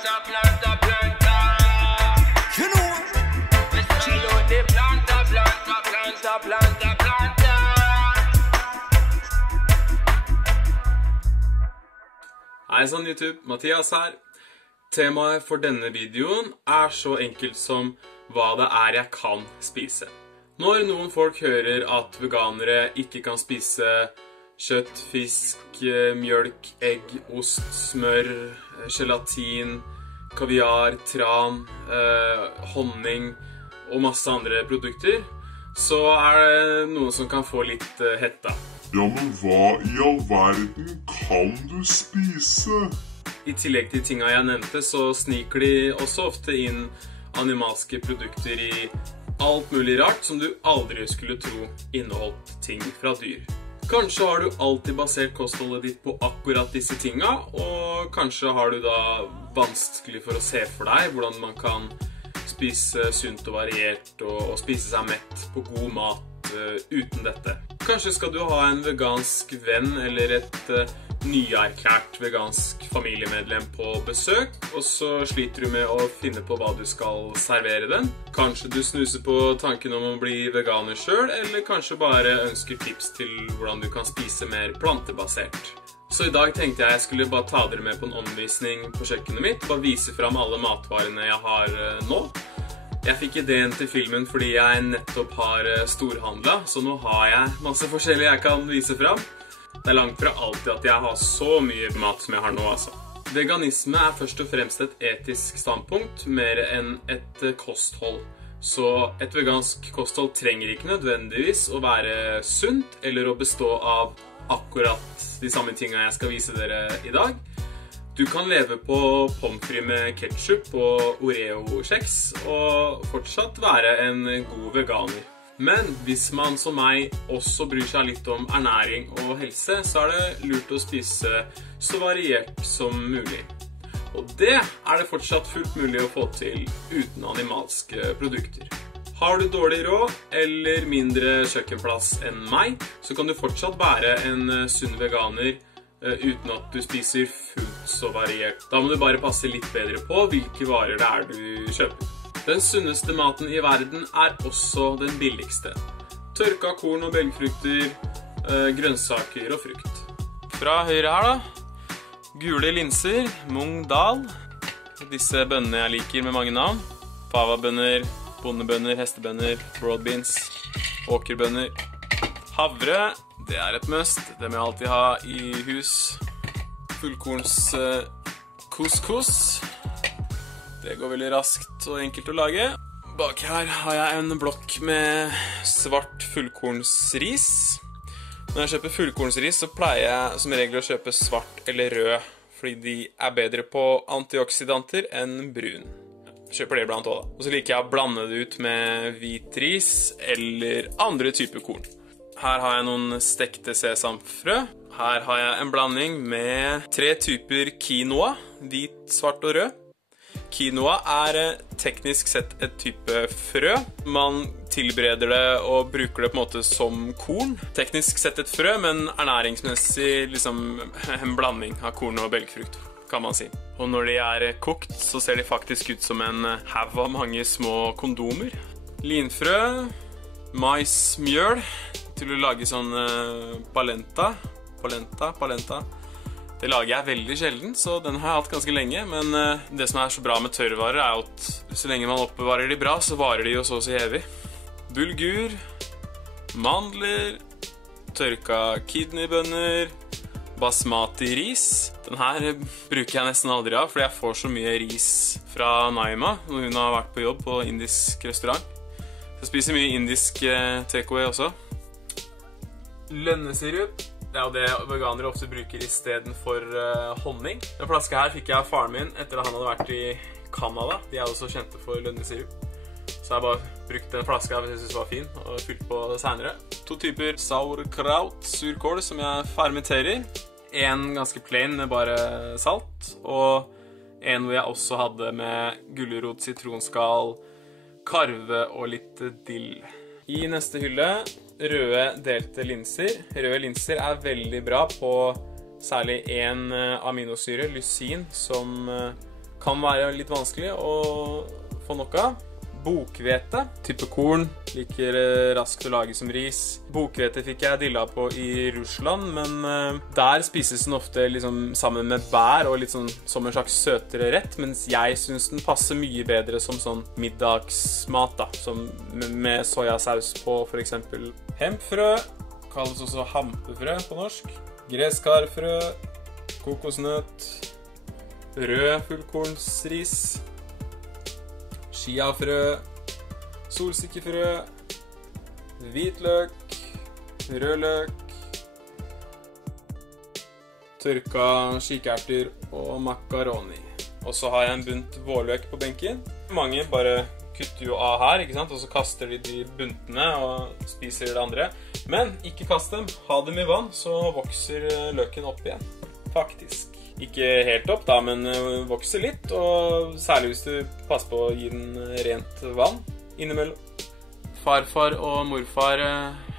You know, Hei sann YouTube, Mathias her. Temaet for denne videoen er så enkelt som hva det er jeg kan spise. Når noen folk hører at veganere ikke kan spise kjøtt, fisk, mjølk, egg, ost, smør, gelatin, kaviar, tran, honning og masse andre produkter, så er det noen som kan få litt hetta. Ja, men hva i all verden kan du spise? I tillegg til tinga jeg nevnte, så sniker de også ofte inn animalske produkter i alt mulig rart som du aldri skulle tro inneholdt ting fra dyr. Kanskje har du alltid basert kostholdet ditt på akkurat disse tinga, og kanskje har du da vanskelig for å se for deg hvordan man kan spise sunt og variert og spise seg mett på god mat uten dette. Kanskje skal du ha en vegansk venn eller et nyerklært vegansk familiemedlem på besøk, og så sliter du med å finne på hva du skal servere den. Kanskje du snuser på tanken om å bli veganer selv, eller kanskje bare ønsker tips til hvordan du kan spise mer plantebasert. Så i dag tenkte jeg skulle bare ta dere med på en omvisning på kjøkkenet mitt, bare vise frem alle matvarene jeg har nå. Jeg fikk ideen til filmen fordi jeg nettopp har storhandlet, så nå har jeg masse forskjellig jeg kan vise frem. Det er langt fra alltid at jeg har så mye mat som jeg har nå, altså. Veganisme er først og fremst et etisk standpunkt, mer enn et kosthold. Så et vegansk kosthold trenger ikke nødvendigvis å være sunt, eller å bestå av akkurat de samme tingene jeg skal vise dere i dag. Du kan leve på pommes frites med ketchup og Oreo-kjeks, og fortsatt være en god veganer. Men hvis man som meg også bryr seg litt om ernæring og helse, så er det lurt å spise så variert som mulig. Og det er det fortsatt fullt mulig å få til uten animalske produkter. Har du dårlig råd eller mindre kjøkkenplass enn meg, så kan du fortsatt være en sunn veganer uten at du spiser fullt så variert. Da må du bare passe litt bedre på hvilke varer det er du kjøper. Den sunneste maten i verden er også den billigste. Tørka korn og belgfrukter, grønnsaker og frukt. Fra høyre her da, gule linser, mung dal. Disse bønnene jeg liker med mange navn. Fava-bønner, bondebønner, hestebønner, broad beans, åkerbønner. Havre, det er et must. Det må jeg alltid ha i hus. Fullkorns couscous. Det går veldig raskt og enkelt å lage. Bak her har jeg en blokk med svart fullkornsris. Når jeg kjøper fullkornsris, så pleier jeg som regel å kjøpe svart eller rød, fordi de er bedre på antioksidanter enn brun. Jeg kjøper det blant annet også. Og så liker jeg å blande det ut med hvit ris eller andre typer korn. Her har jeg noen stekte sesamfrø. Her har jeg en blanding med 3 typer quinoa, hvit, svart og rød. Quinoa er teknisk sett et type frø. Man tilbereder det og bruker det på en måte som korn. Teknisk sett et frø, men ernæringsmessig liksom en blanding av korn og belgfrukt, kan man si. Og når de er kokt, så ser de faktisk ut som en hav av mange små kondomer. Linfrø, maismjøl til å lage sånn palenta. Det lager jeg veldig sjelden, så den har jeg hatt ganske lenge, men det som er så bra med tørrvarer er at så lenge man oppbevarer de bra, så varer de jo så å si evig. Bulgur, mandler, tørka kidneybønner, basmati-ris. Den her bruker jeg nesten aldri av, fordi jeg får så mye ris fra Naima, når hun har vært på jobb på indisk restaurant. Jeg spiser mye indisk takeaway også. Lønnesirup. Det er jo det veganere ofte bruker i stedet for honning. Den flaske her fikk jeg av faren min etter at han hadde vært i Canada. De er også kjente for lønnesirup. Så jeg bare brukte den flaske her, for jeg synes det var fin, og fylte på det senere. 2 typer sauerkraut, surkål, som jeg fermenterer. En ganske plain med bare salt, og en hvor jeg også hadde med gulrot, sitronskall, karve og litt dill. I neste hylle, røde delte linser. Røde linser er veldig bra på særlig en aminosyre, lysin, som kan være litt vanskelig å få nok av. Bokhvete, type korn, liker raskt å lage som ris. Bokhvete fikk jeg dilla på i Russland, men der spises den ofte liksom sammen med bær og litt sånn som en slags søtere rett, mens jeg synes den passer mye bedre som sånn middagsmat da, som med sojasaus på for eksempel. Hempfrø, kalles også hampefrø på norsk. Gresskarfrø, kokosnøtt, rød fullkornsris, chiafrø, solsikkefrø, hvitløk, rødløk, tørka kikerter og makaroni. Og så har jeg en bunt vårløk på benken. Mange bare kutter jo av her, ikke sant? Og så kaster de buntene og spiser det andre. Men ikke kast dem, ha dem i vann, så vokser løken opp igjen, faktisk. Ikke helt opp da, men vokser litt, og særlig hvis du passer på å gi den rent vann innimellom. Farfar og morfar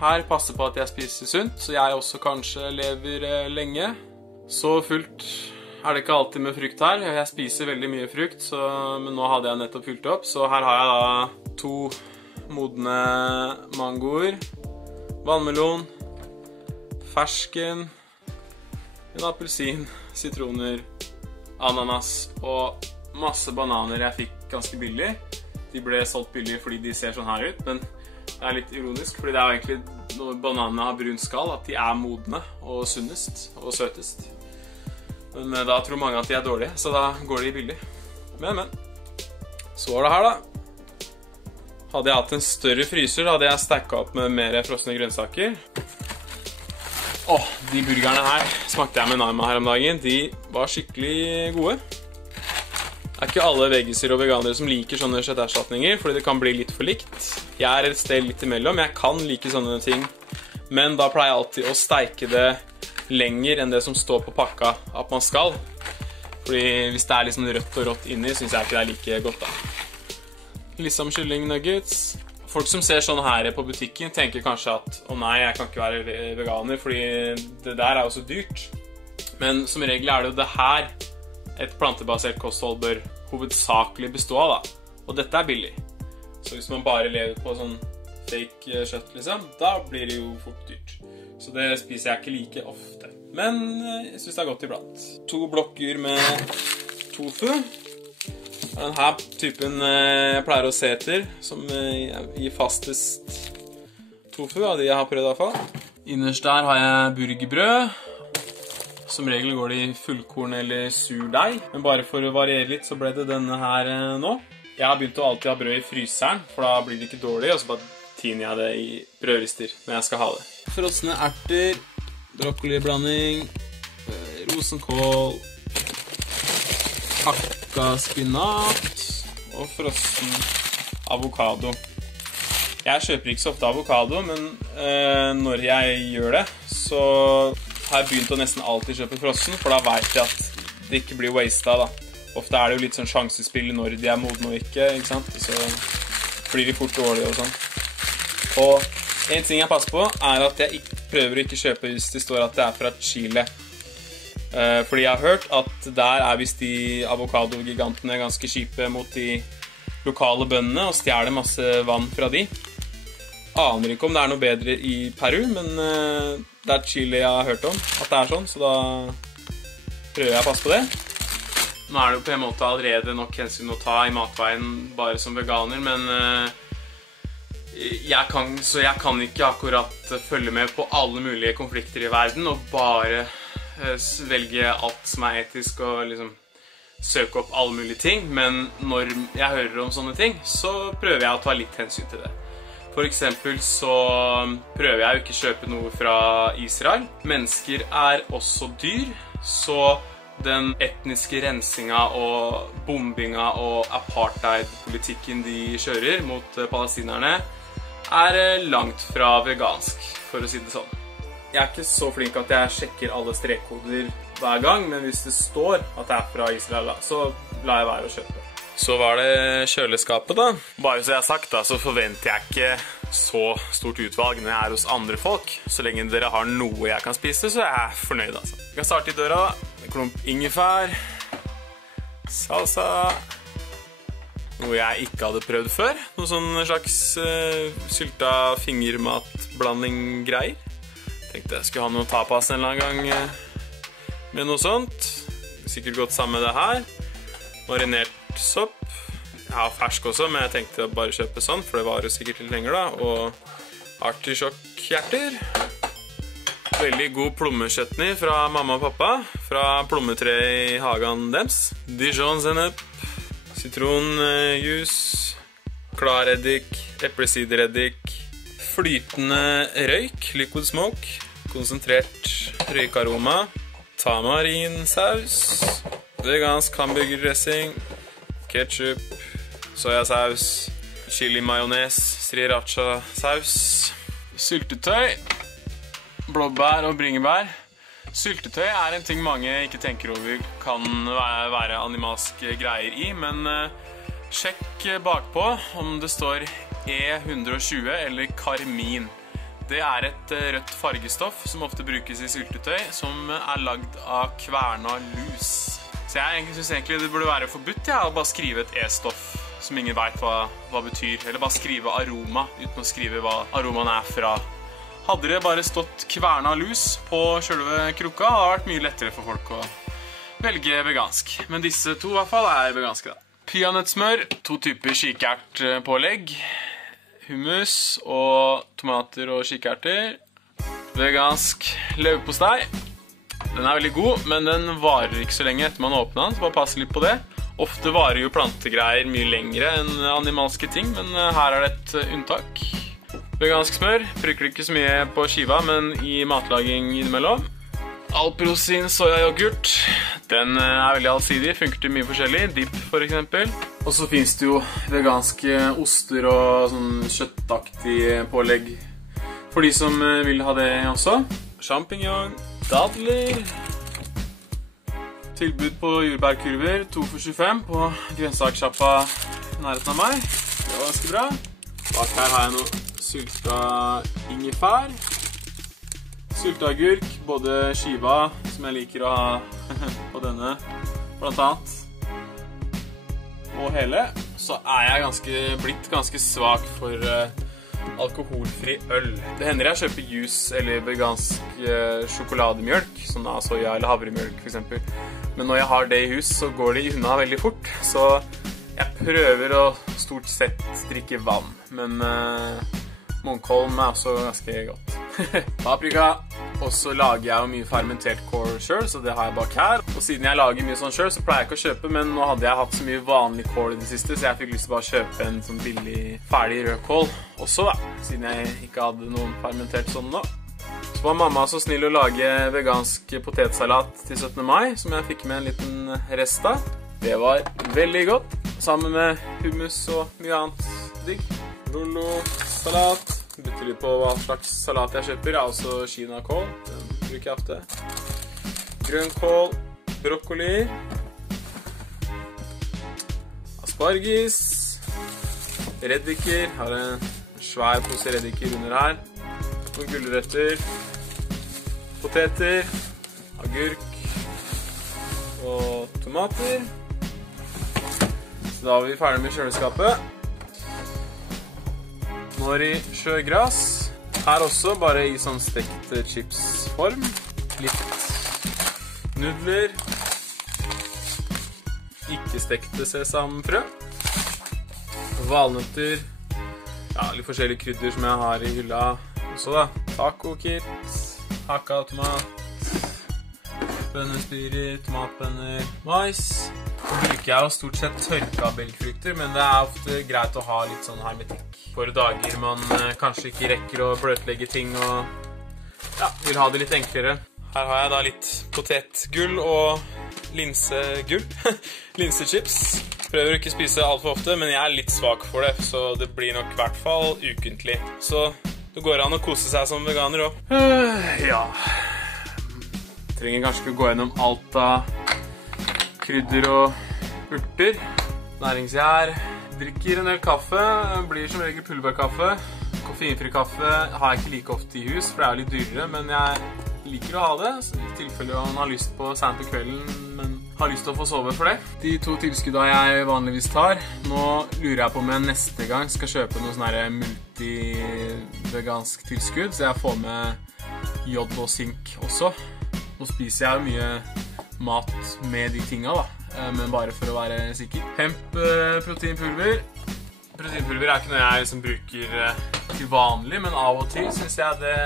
her passer på at jeg spiser sunt, så jeg også kanskje lever lenge. Så fullt er det ikke alltid med frukt her. Jeg spiser veldig mye frukt, men nå hadde jeg nettopp fylt opp. Så her har jeg da 2 modne mangoer, vannmelon, fersken, en appelsin, sitroner, ananas og masse bananer jeg fikk ganske billig. De ble solgt billig fordi de ser sånn her ut, men det er litt ironisk, fordi det er jo egentlig når bananene har brun skall at de er modne og sunnest og søtest. Men da tror mange at de er dårlige, så da går de billig. Men. Så var det her da. Hadde jeg hatt en større fryser, hadde jeg stakket opp med mer frosne grønnsaker. De burgerne her smakte jeg med Naima her om dagen. De var skikkelig gode. Det er ikke alle vegiser og veganere som liker sånne kjøtterstatninger, fordi det kan bli litt for likt. Jeg er et sted litt imellom. Jeg kan like sånne ting, men da pleier jeg alltid å steike det lenger enn det som står på pakka at man skal. Fordi hvis det er liksom rødt og rått inni, synes jeg ikke det er like godt da. Liksom kylling nuggets. Folk som ser sånn her på butikken tenker kanskje at å nei, jeg kan ikke være veganer, fordi det der er jo så dyrt. Men som regel er det jo det her et plantebasert kosthold bør hovedsakelig bestå av da. Og dette er billig. Så hvis man bare lever på sånn fake kjøtt liksom, da blir det jo fort dyrt. Så det spiser jeg ikke like ofte. Men jeg synes det er godt iblant. 2 blokker med tofu. Denne typen jeg pleier å se etter, som gir fastest tofu, av de jeg har prøvd i hvert fall. Innerst der har jeg burgerbrød. Som regel går det i fullkorn eller surdeig, men bare for å variere litt så ble det denne her nå. Jeg har begynt å alltid ha brød i fryseren, for da blir det ikke dårlig, og så bare tiner jeg det i brødrister når jeg skal ha det. Frosne erter, brokkoliblanding, rosenkål, hakka spinat og frossen avokado. Jeg kjøper ikke så ofte avokado, men når jeg gjør det, så har jeg begynt å nesten alltid kjøpe frossen, for da vet jeg at det ikke blir wastet da. Ofte er det jo litt sånn sjansespill når de er modne og ikke sant? Så blir de fort dårlige og sånn. Og en ting jeg passer på er at jeg prøver å ikke kjøpe hvis det står at det er fra Chile. Fordi jeg har hørt at der er visst de avokado-gigantene ganske kjipe mot de lokale bøndene og stjeler masse vann fra de. Aner ikke om det er noe bedre i Peru, men det er Chile jeg har hørt om at det er sånn, så da prøver jeg å passe på det. Nå er det jo på en måte allerede nok hensyn å ta i matveien bare som veganer, men jeg kan ikke akkurat følge med på alle mulige konflikter i verden og bare velge alt som er etisk og liksom søke opp alle mulige ting, men når jeg hører om sånne ting, så prøver jeg å ta litt hensyn til det. For eksempel så prøver jeg å ikke kjøpe noe fra Israel. Mennesker er også dyr, så den etniske rensinga og bombinga og apartheid-politikken de kjører mot palestinerne er langt fra vegansk, for å si det sånn. Jeg er ikke så flink at jeg sjekker alle strekkoder hver gang, men hvis det står at det er fra Israel, så lar jeg være å kjøpe. Så var det kjøleskapet da. Bare så jeg har sagt da, så forventer jeg ikke så stort utvalg når jeg er hos andre folk. Så lenge dere har noe jeg kan spise, så er jeg fornøyd altså. Jeg kan starte i døra da. En klump ingefær, salsa. Noe jeg ikke hadde prøvd før. Noe sånn slags sylta fingermatblanding-greier. Tenkte jeg skulle ha noe tapas en eller annen gang med noe sånt. Sikkert godt sammen med det her. Marinert sopp. Jeg har fersk også, men jeg tenkte å bare kjøpe sånn, for det varer sikkert litt lenger da. Og artisjokkhjerter. Veldig god plommekjøttni fra mamma og pappa, fra plommetreet i hagen dems. Dijon-sennep, sitronjus, klareddik, eplesidereddik, flytende røyk, liquid smoke, konsentrert røykaroma, tamarinsaus, vegansk hamburgerdressing, ketchup, sojasaus, chili majones, sriracha-saus, syltetøy, blåbær og bringebær. Syltetøy er en ting mange ikke tenker over kan være animalske greier i, men sjekk bakpå om det står E120 eller karmin. Det er et rødt fargestoff som ofte brukes i syltetøy, som er lagd av kverna lus. Så jeg synes egentlig det burde være forbudt å bare skrive et E-stoff som ingen vet hva betyr, eller bare skrive aroma uten å skrive hva aromaen er fra. Hadde det bare stått kverna lus på selve krukka, hadde det vært mye lettere for folk å velge vegansk. Men disse to i hvert fall er veganske da. Peanøttsmør, 2 typer kikertpålegg, hummus og tomater og kikerter. Vegansk leverpostei. Den er veldig god, men den varer ikke så lenge etter man åpner den, så bare pass litt på det. Ofte varer jo plantegreier mye lengre enn animalske ting, men her er det et unntak. Vegansk smør, bruker ikke så mye på skiva, men i matlaging innimellom. Alprosin sojayoghurt, den er veldig allsidig, funker til mye forskjellig, dip for eksempel. Og så finnes det jo veganske oster og sånn kjøttaktig pålegg for de som vil ha det også. Champignon, dadler, tilbud på jordbærkurver, 2 for 25 på grønnsakssjappa i nærheten av meg. Det var ganske bra. Bak her har jeg noe sylta ingefær, sylteagurk, både skiva, som jeg liker å ha på denne, blant annet, og hele. Så er jeg blitt ganske svak for alkoholfri øl. Det hender jeg kjøper juice eller vegansk sjokolademjølk, sånn av soja eller havremjølk for eksempel. Men når jeg har det i hus, så går det unna veldig fort, så jeg prøver å stort sett drikke vann, men Munkholm er også ganske godt. Paprika. Og så lager jeg jo mye fermentert kål selv, så det har jeg bak her. Og siden jeg lager mye sånn selv, så pleier jeg ikke å kjøpe, men nå hadde jeg hatt så mye vanlig kål i det siste, så jeg fikk lyst til bare å kjøpe en sånn billig, ferdig rødkål også da, siden jeg ikke hadde noen fermentert sånn nå. Så var mamma så snill å lage vegansk potetsalat til 17. mai, som jeg fikk med en liten rest av. Det var veldig godt, sammen med hummus og mye annet digg. Rullo-salat. Bytter litt på hva slags salat jeg kjøper. Jeg har også kinakål. Den bruker jeg ofte. Grønnkål. Brokkoli. Aspargis. Reddiker. Har en svær pose reddiker under her. Noen gulrøtter. Poteter. Agurk. Og tomater. Så da er vi ferdig med kjøleskapet. Nori sjøgras. Her også, bare i sånn stekt chipsform. Litt nudler. Ikke stekte sesamfrø. Valnøtter. Ja, litt forskjellige krydder som jeg har i hylla. Også da, taco-kit. Hakka tomat. Bønnestyrer, tomatbønner, mais. Så bruker jeg jo stort sett tørka belgfrukter, men det er ofte greit å ha litt sånn hermetikk for dager man kanskje ikke rekker å bløtlegge ting og ja, vil ha det litt enklere. Her har jeg da litt potetgull og linsegull, linsechips. Prøver ikke å spise alt for ofte, men jeg er litt svak for det, så det blir nok i hvert fall ukentlig. Så det går an å kose seg som veganer også. Ja, trenger kanskje ikke å gå gjennom alt av krydder og urter, næringsgjær. Drikker en del kaffe, blir som regel pulverkaffe. Koffeinfri kaffe har jeg ikke like ofte i hus, for det er litt dyrere, men jeg liker å ha det, så i tilfelle man har lyst på sent på kvelden, men har lyst til å få sove for det. De 2 tilskuddene jeg vanligvis tar, nå lurer jeg på om jeg neste gang skal kjøpe noe sånn her multi-vegansk tilskudd, så jeg får med jod og zink også. Nå spiser jeg jo mye mat med de tinga da, men bare for å være sikker. Hemp proteinpulver. Proteinpulver ikke noe jeg liksom bruker til vanlig, men av og til synes jeg det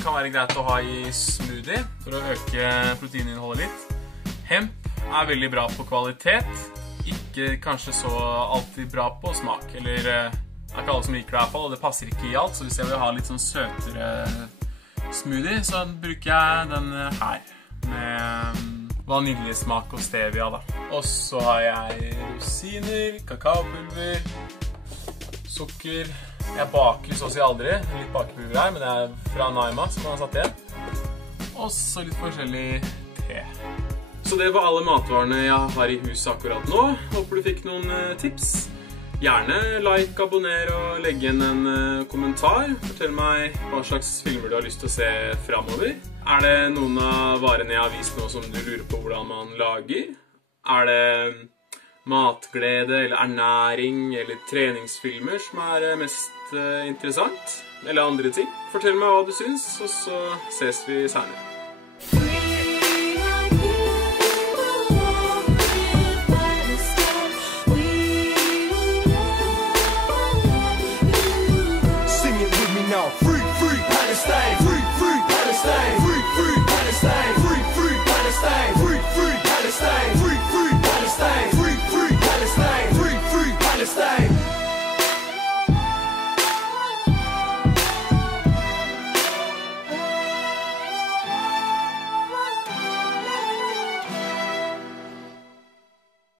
kan være greit å ha i smoothie for å øke proteininnholdet litt. Hemp veldig bra på kvalitet, ikke kanskje så alltid bra på smak, eller det ikke alle som liker det i hvert fall, og det passer ikke i alt, så hvis jeg vil ha litt sånn søtere smoothie, så bruker jeg den her, med vaniljesmak og stevia da. Og så har jeg rosiner, kakaopulver, sukker. Jeg baker så å si aldri, litt bakepulver her, men det fra Naima som man har satt igjen. Og så litt forskjellig te. Så det var alle matvarene jeg har i huset akkurat nå. Håper du fikk noen tips. Gjerne like, abonner og legg igjen en kommentar. Fortell meg hva slags filmer du har lyst til å se fremover. Det noen av varene jeg har vist nå som du lurer på hvordan man lager? Det matglede, eller ernæring, eller treningsfilmer som mest interessant? Eller andre ting? Fortell meg hva du syns, og så ses vi senere.